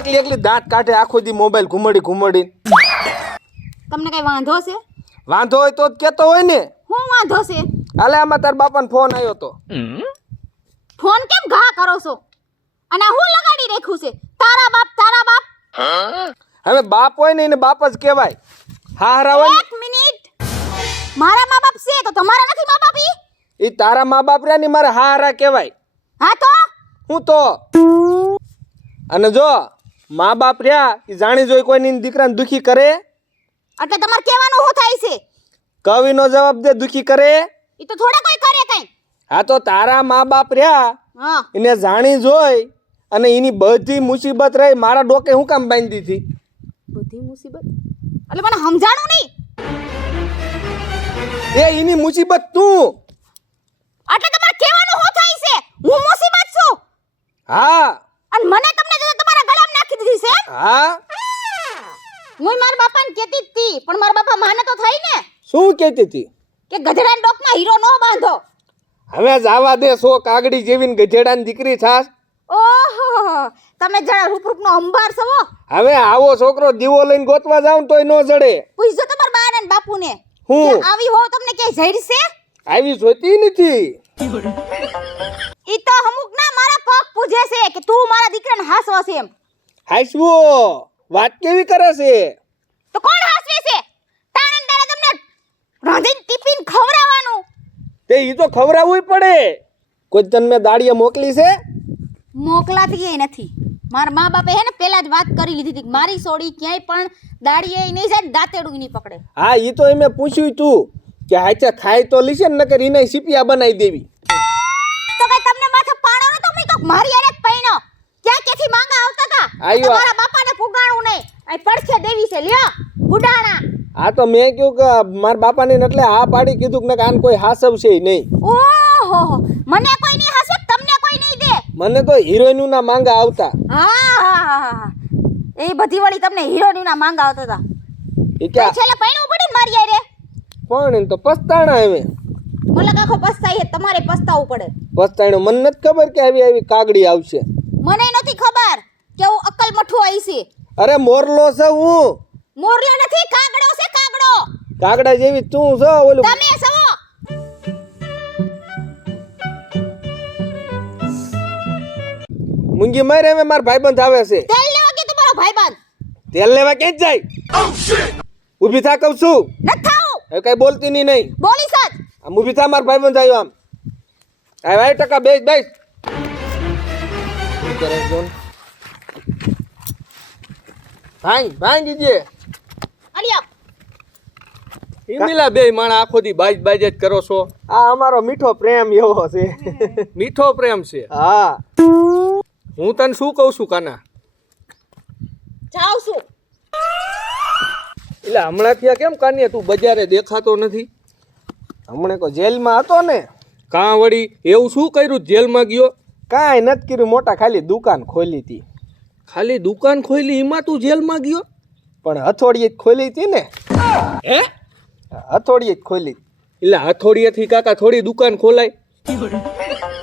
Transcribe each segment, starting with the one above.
એકલી દાંત કાઢે આખો દી મોબાઈલ ઘુમડી. તમને કઈ વાંધો છે? વાંધો હોય તો જ કેતો હોય ને. હું વાંધો છે? હાલે આમાં તાર બાપાનો ફોન આવ્યો તો. ફોન કેમ ઘા કરો છો? અને આ હું લગાડી રાખ્યું છે? તારા બાપ. હવે બાપ હોય ને એને બાપ જ કહેવાય. હારા હોય. એક મિનિટ. મારા મા બાપ છે તો તમારા નથી મા બાપ ઈ? ઈ તારા મા બાપ રહ્યા ને મારે હારા કહેવાય. હા તો હું તો અને જો મા બાપ રહ્યા ઈ જાણી જોઈ કોઈની દીકરાને દુખી કરે એટલે તમારે કહેવાનું શું થાય છે? કવિનો જવાબ દે. દુખી કરે ઈ તો થોડા કોઈ કરે કઈ. હા તો તારા મા બાપ રહ્યા હા એને જાણી જોઈ અને એની બધી મુસીબત રહી મારા ડોકે હું કામ બાંધી હતી? બધી મુસીબત એટલે મને સમજાણું નહીં. એ એની મુસીબત તું. એટલે તમારે કહેવાનું શું થાય છે? હું મુસીબત છું હા અને મને તમને તમારા ગળામાં નાખી દીધી છે એમ? હા હું મારા બાપાને કહેતી હતી પણ મારા બાપા માને તો થાય ને. શું કહેતી હતી? કે ગધેડાના ડોકમાં હીરો નો બાંધો. હવે જાવા દે. સો કાગડી જેવીને ગધેડાની દીકરી થાસ. ઓહો તમે જરા રૂપ નો અંબાર છો. હવે આવો છોકરો દીવો લઈને ગોતવા જાવ તોય નો જડે. પૂછજો તમારા બા અને બાપુને હું કે આવી હો તમને કે જડશે? આવી જોતી નથી. ઈ તો અમુક ના મારા પગ પૂજે છે કે તું મારા દીકરાને હાસવો છે એમ. હાસવો વાત કેવી કરે છે? તો કોણ હાસવે છે? તાણે તાણે તમને રાંધીને ટિફિન ખવડાવવાનું. તે ઈ તો ખવડાવવું પડે. કોઈ તને મેં દાડીએ મોકલી છે? મોકલાતી એ નથી. મારા મા બાપે હે ને પહેલા જ વાત કરી લીધી હતી કે મારી સોડી ક્યાંય પણ દાડીએ નહીં જાય ને દાંતેડું નહીં પકડે. હા ઈ તો એમે પૂછ્યું તું કે હાચા ખાય તો લીશે ને નકર ઈને સીપિયા બનાવી દેવી. તો કઈ તમને માથે પાણો નતો મૂક્યો કે મારી આરે પૈણો ક્યાંથી માંગા આવતા હતા? આયવા. તમારા બાપાને પુગાણું નહીં. આ પડખે દેવી છે લ્યો ગુડાણા. આ તો મેં કહ્યું કે મારા બાપાને એટલે હા પાડી કીધું કે આને કોઈ હાસવશે નહીં. ઓહો મને કોઈ નહીં હસે તમને કોઈ નહીં દે. મને તો હિરોઈન ના માંગા આવતા. હા એ બધી વળી તમને હિરોઈન ના માંગા આવતા હતા. એ કે છેલ્લે પૈણું પડે ને મારી આરે. પણ એને તો પસ્તાણા હવે. મને કાખો પસ્તાય તમારે પસ્તાવું પડે. પસ્તાણ્યો મને નથી ખબર કે આવી કાગડી આવશે. મને નથી ખબર કે હું અક્કલ મઠું આવી છે. અરે મોરલો છે હું. મોરલો નથી કાગડો છે કાગડો. કાગડા જેવી તું છો ઓલું. તમે છો. મુંગી મારે હવે માર ભાઈબંધ આવે છે. તેલ લેવા કે તમારો ભાઈબંધ? તેલ લેવા ક્યાં જાય? ઊભી થા કહું છું. ન થાઉ. હવે કઈ બોલતી નહીં. બોલીશ જ. આમ ઊભી થા માર ભાઈબંધ આવ્યો આમ. આ ભાઈ ટકા બેસ. શું કરે જોન? ભાઈ દીજે. અડિયો. ઈમિલા બે માણા આખો દી બાજ જ કરો છો. આ અમારો મીઠો પ્રેમ એવો છે. મીઠો પ્રેમ છે. હા હું તને શું કહું છું કાના? જાવ છું. એટલે હમણાંથી આ કેમ કાનિયા તું બજારે દેખાતો નથી? હમણે કો જેલમાં હતો ને. કાં વળી એવું શું કર્યું જેલમાં ગયો? કાંઈ નથી કર્યું. મોટા ખાલી દુકાન ખોલી હતી. ખાલી દુકાન ખોલી એમાં તું જેલમાં ગયો? પણ હથોડીએ જ ખોલી હતી ને. હે? હથોડીએ જ ખોલી. એટલે હથોડીએથી કાકા થોડી દુકાન ખોલાય?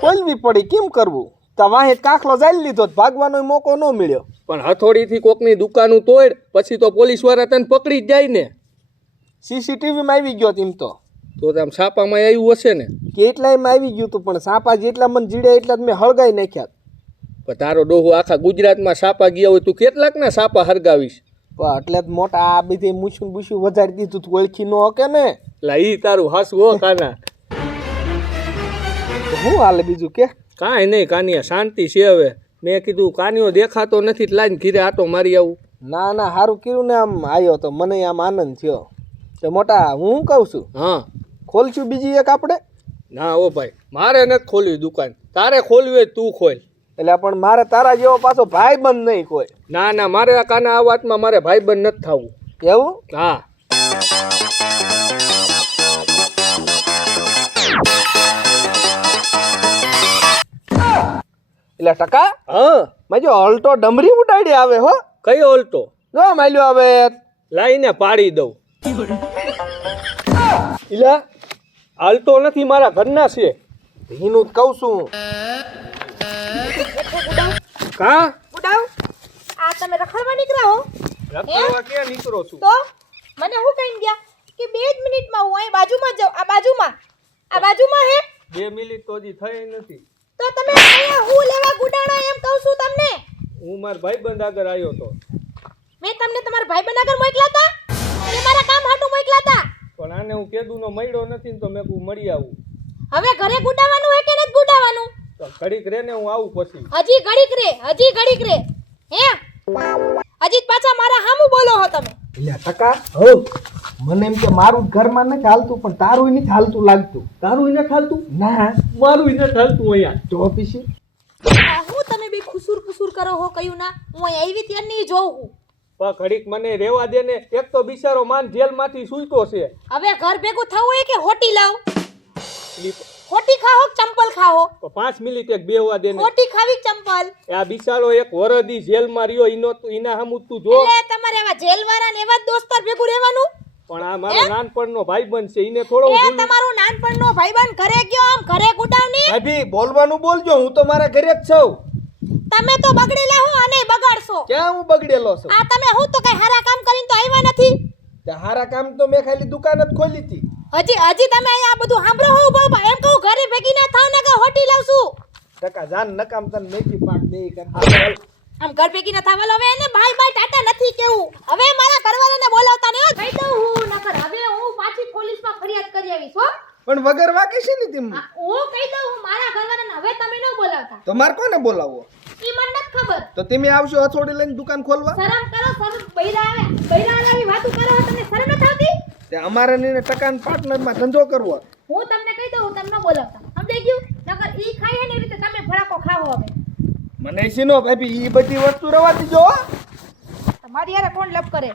ખોલવી પડી. કેમ કરવું? તો વાહે કાખલો જાળી લીધો ભાગવાનો મોકો ન મળ્યો. પણ હથોડીથી કોકની દુકાનું તોડ પછી તો પોલીસ વાળા તને પકડી જ જાય ને. સીસીટીવીમાં આવી ગયો તેમ તો આમ છાપામાં આવ્યું હશે ને. કેટલાયમાં આવી ગયું તું પણ સાપા જેટલા મને જીડ્યા એટલા મેં હળગાઈ નાખ્યા. પણ તારો ડોહો આખા ગુજરાતમાં સાપા ગયા હોય તું કેટલાકના સાપા હરગાવીશ? પણ એટલે જ મોટા આ બધી મૂછું બૂછું વધારી દીધું તું ઓળખી ન હકે ને. લા ઈ તારું હાસું હો કાના. શું હાલે બીજું કે? કાંઈ નહીં કાનિયા શાંતિ છે. હવે મેં કીધું કાનિયો દેખાતો નથી લાઈન ઘીરે આટો મારી આવું. ના સારું કર્યું ને આમ આવ્યો તો મને આમ આનંદ થયો. તો મોટા હું કહું છું હા ખોલશું બીજી એક આપણે? ના ઓ ભાઈ મારે નથી ખોલવી દુકાન. તારે ખોલવી હોય તું ખોલ. એટલે પણ મારે તારા જેવો પાછો ભાઈ બંધ નહીં કોઈ. ના મારે આ કાના આ વાતમાં મારે ભાઈ બંધ નથી થવું. એવું? હા એટલે ટકા હા મેં જો અલ્ટો ડમરી ઉડાડી આવે હો. કઈ ઓલટો? જો માલ્યો આવે લાઈને પાડી દઉં. ઇલા હાલતો નથી મારા ઘરના છે. એનું જ કહું છું. કા ઉડાવ. આ તમે રખડવા નીકળ્યા હો રખડવા ક્યાં નીકળો છું તો મને હું કહીને ગયા કે 2 જ મિનિટમાં હું અહીં બાજુમાં જ જાઉં આ બાજુમાં હે 2 મિનિટ તો હજી થઈ નથી. તો તમે અહીંયા હું લેવા ગુડાણા એમ કહું છું તમને હું મારા ભાઈબંધ આગળ આવ્યો તો, મેં તમને તમારા ભાઈબંધ આગળ મોકલ્યા હતા કે મારા કામ હાટું મોકલ્યા હતા પણ આને હું કેદુનો મળ્યો નથી ને તો મેં કહું મળી આવું. હવે ઘરે ગુડાવાનું હે કે નથી ગુડાવાનું તો ઘડીક રે ને હું આવું પછી. હજી ઘડીક રે હે હજી પાછા મારા હામું બોલો હો તમે એટલે ટકા મને એમ કે મારું જ ઘરમાં નથી હાલતું પણ તારું નથી હાલતું લાગતું. તારું એને ખાલતું ના મારું એને ખાલતું અહીંયા. તો પછી હું તમે બી ખુસુર કરો હો કયું ના હું અહીં આવી ત્યારની જોઉં હું પણ ઘડીક મને રેવા દે ને. એક તો બિચારો માન જેલમાંથી સૂતો છે. હવે ઘર ભેગું થવું હોય કે હોટી લાવ લી- હોટી ખાઓ કે ચંપલ ખાઓ તો 5 મિનિટ એક બેહવા દે ને. હોટી ખાવી કે ચંપલ આ બિચારો એક વરદી જેલમાં રહ્યો એના હમું તું જો. એટલે તમારે એવા જેલવાળા ને એવા જ દોસ્તાર ભેગું રહેવાનું પણ આ મારો નાનપણનો ભાઈબંધ છે એને થોડો એ તમારું નાનપણનો ભાઈબંધ ઘરે ગયો આમ ઘરે ગુડાવની ભાભી બોલવાનું બોલજો, હું તો મારા ઘરે જ છું. તમે તો બગડેલા હો અને બગાડશો ક્યાં હું બગડેલો છું? આ તમે હું તો કઈ હારા કામ કરીને તો આવ્યા નથી તે હારા કામ તો મેં ખાલી દુકાન જ ખોલી હતી. હજી તમે અહીંયા આ બધું સાંભળો હો બાબા એમ કહું ઘરે ભેગી ના થાવ ને કે હોટી લાવશું ટકા જાન નકામ તને મેથી પાક દે કર. આમ ઘર ભેગી ના થાવલ હવે એને બાય ટાટા નથી કેવું હવે મારા ઘરવાળાને બોલાવતા નહીં કહી દઉં હું નકર હવે હું પાછી પોલીસમાં ફરિયાદ કરી આવીશ હો પણ વગર વાકે છે ને તેમ. હું કહી દઉં હું મારા ઘરવાળાને હવે તમે ન બોલાવતા તો માર કોને બોલાવો? ઈ મને નથી ખબર તો તમે આવશો હથોડી લઈને દુકાન ખોલવા? શરમ કરો શરમ બૈરા આવી વાતો કરો તમને શરમ નથી આવતી તે અમારે ને ટકાન પાર્ટનરમાં ધંધો કરવો. હું તમને કહી દઉં તમને બોલાવતા સમજાઈ ગયું નકર ઈ ખાય ને એ રીતે તમે ભડાકો ખાવો હવે મને સીનો ભાભી ઈ બધી વસ્તુ રવા દીજો. તમારી યાર કોણ લપ કરે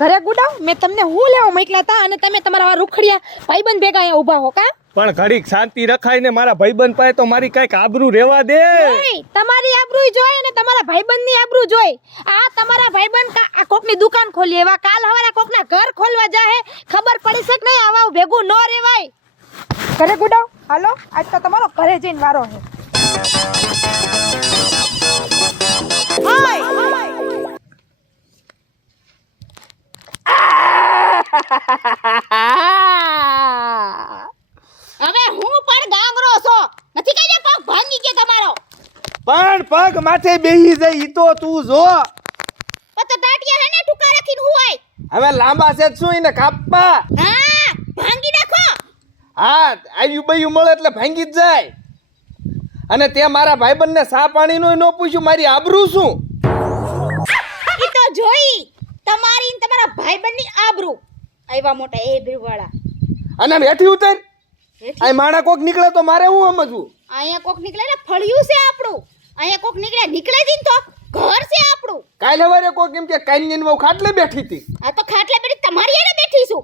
ઘરે ગુડાવ મેં તમને હું લેવા મોકલ્યા હતા અને તમે તમારા રૂખડિયા ભાઈબંધ ભેગા અહીંયા ઊભા હો કા પણ ઘડીક શાંતિ રખાય ને મારા ભાઈબંધ પાસે તો મારી કઈક આબરૂ રેવા દે. નહીં તમારી આબરૂ જોઈ અને તમારા ભાઈબંધની આબરૂ જોઈ આ તમારા ભાઈબંધ આ કોકની દુકાન ખોલી એવા કાલ હવારે કોકના ઘર ખોલવા જાહે ખબર પડી શકે નહીં આવા ભેગું ન રેવાય ઘરે ગુડાવ હાલો આજ તો તમારો ઘરે જઈને વારો છે હવે હું પણ ગાંગરો છો નથી કઈ પગ ભાંગી ગયો તમારો પણ પગ માથે બેહી જાય ઈ તો તું જો. પતો દાટિયા હે ને ટુકા રાખીને હોય હવે લાંબા છે શું એને કાપવા? હા ભાંગી નાખો હા આવ્યું બયું મળે એટલે ભાંગી જ જાય. અને તે મારા ભાઈબંધને સા પાણીનું ન પૂછ્યું, મારી આબરૂ શું? ઈ તો જોઈ તમારી ને તમારા ભાઈબંધની આબરૂ આવ્યા મોટા એ ભીવાળા અને હેઠી ઉતર. આ માણા કોક નીકળે તો મારે હું સમજવું? અહીંયા કોક નીકળે ને ફળિયું છે આપણું અહીંયા કોક નીકળે જ તો ઘર છે આપણું કાલે સવારે કોક એમ કે કાઈની વહુ ખાટલે બેઠી હતી. આ તો ખાટલે બેઠી તમારી હારે બેઠી છું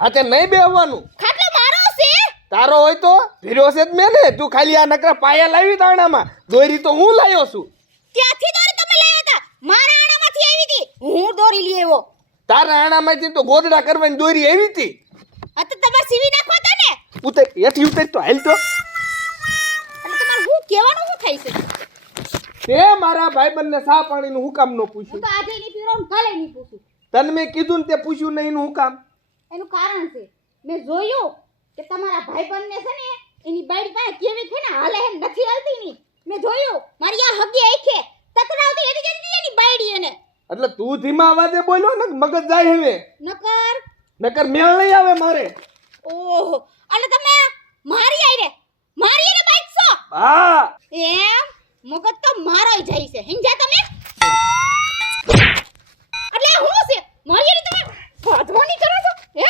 હા તે નહીં બેહવાનું. ખાટલો મારો છે તારો હોય તો ભીરો છે જ મેં ને. તું ખાલી આ નકરા પાયા લાવી દાણામાં, દોરી તો હું લાવ્યો છું. ત્યાંથી દોરી તમે લાવ્યા હતા મારા આણામાંથી આવી હતી હું દોરી લઈ આવ્યો તારા આણામાંથી તો ગોદડા કરવાની દોરી આવી હતી. આ તો તમારે સીવી નાખવા હતા ને ઉતર હેઠી ઉતર તો હાલ તો. અને તમારે હું કહેવાનું શું થાય છે તે મારા ભાઈબંધને સા પાણીનું હું કામ ન હું પૂછ્યું? તો આજે નહીં પીરો કાલે નહીં પૂછું તને મેં કીધું ને તે પૂછ્યું નહીં એનું હું કામ? એનું કારણ છે મેં જોયું કે તમારા ભાઈબંધને છે ને એની બાઈડ પાસે કેવી છે ને હાલે હે નથી હાલતી ની મેં જોયું મારી આ હગી આંખે તતરાવતી એની કેવી એની બાઈડી એને એટલે તું ધીમા અવાજે બોલ્યો ને મગજ જાય હવે. નકર મેળ નહીં આવે મારે. ઓહો અને તમે મારી આઈને બાઈક છો હા એમ મગજ તો મારાય જાય છે સમજ્યા તમે એટલે હું છે મારી આઈને તમે બાંધવાની કરો છો હે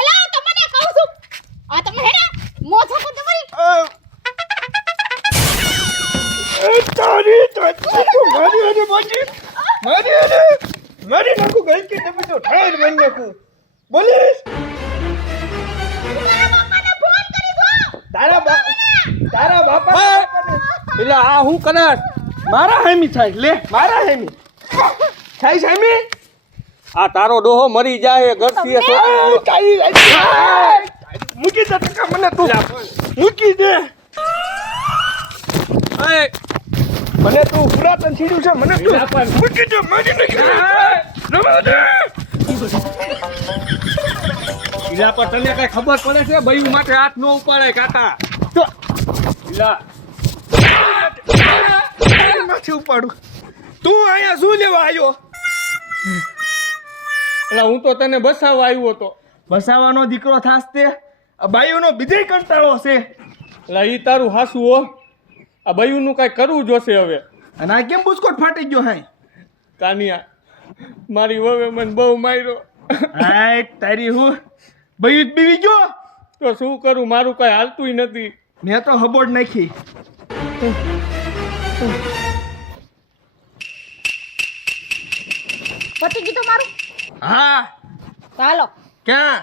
એલા તમને કહું છું આ તમે હેડા મોછો તો તમારી તારી મારી નાખું ગઈ કે તમે તો ઠાર બની નાખું. બોલીશ મારા બાપાને ફોન કરી દો તારા બાપા એટલે આ હું કરસ મારા હામી થાય લે મારા હામી થાય હામી. આ તારો ડોહો મરી જાય ગરસીએ મૂકી દે ટકા મને તું મૂકી દે. મને તું પુરાતન છીડ્યું છે મને તું હીરા પણ મૂકી દે મારી નાખી રમવા દે હીરા પર તને કઈ ખબર પડે છે બયું માટે હાથ ન ઉપાડે કાકા તો હીરા નથી ઉપાડું તું અહીંયા શું લેવા આવ્યો એટલે હું તો તને બસાવવા આવ્યો હતો બસાવાનો દીકરો થાસ તે આ બાયુનો બીજે કંટાળો છે એટલે ઈ તારું હાસું હો આ બયુંનું કાંઈ કરવું જોશે હવે અને આ કેમ બુસ્કોટ ફાટી ગયો હાય કાનિયા મારી વવે મને બહુ માર્યો હાય તારી હું બયું જ બીવી ગયો તો શું કરું મારું કાંઈ હાલતું નથી મેં તો હબોડ નાખી પતી ગયું તમારું હા ચાલો ક્યાં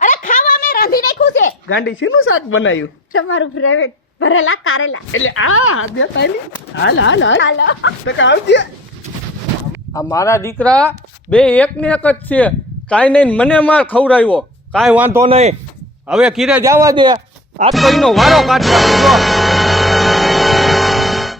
અરે ખાવા મેં રાંધી નાખ્યું છે ગાંડી શીનું શાક બનાવ્યું તમારું ફેવરેટ ભરેલા કારેલા એટલે આ દે તારી હાલ હાલ હાલ ચાલો તો કે આવજે આ મારા દીકરા બે એક ને એક જ છે કાંઈ નહીં મને માર ખવડાવ્યો કાંઈ વાંધો નહીં હવે કીરે જવા દે આ તો એનો વારો કાઢતા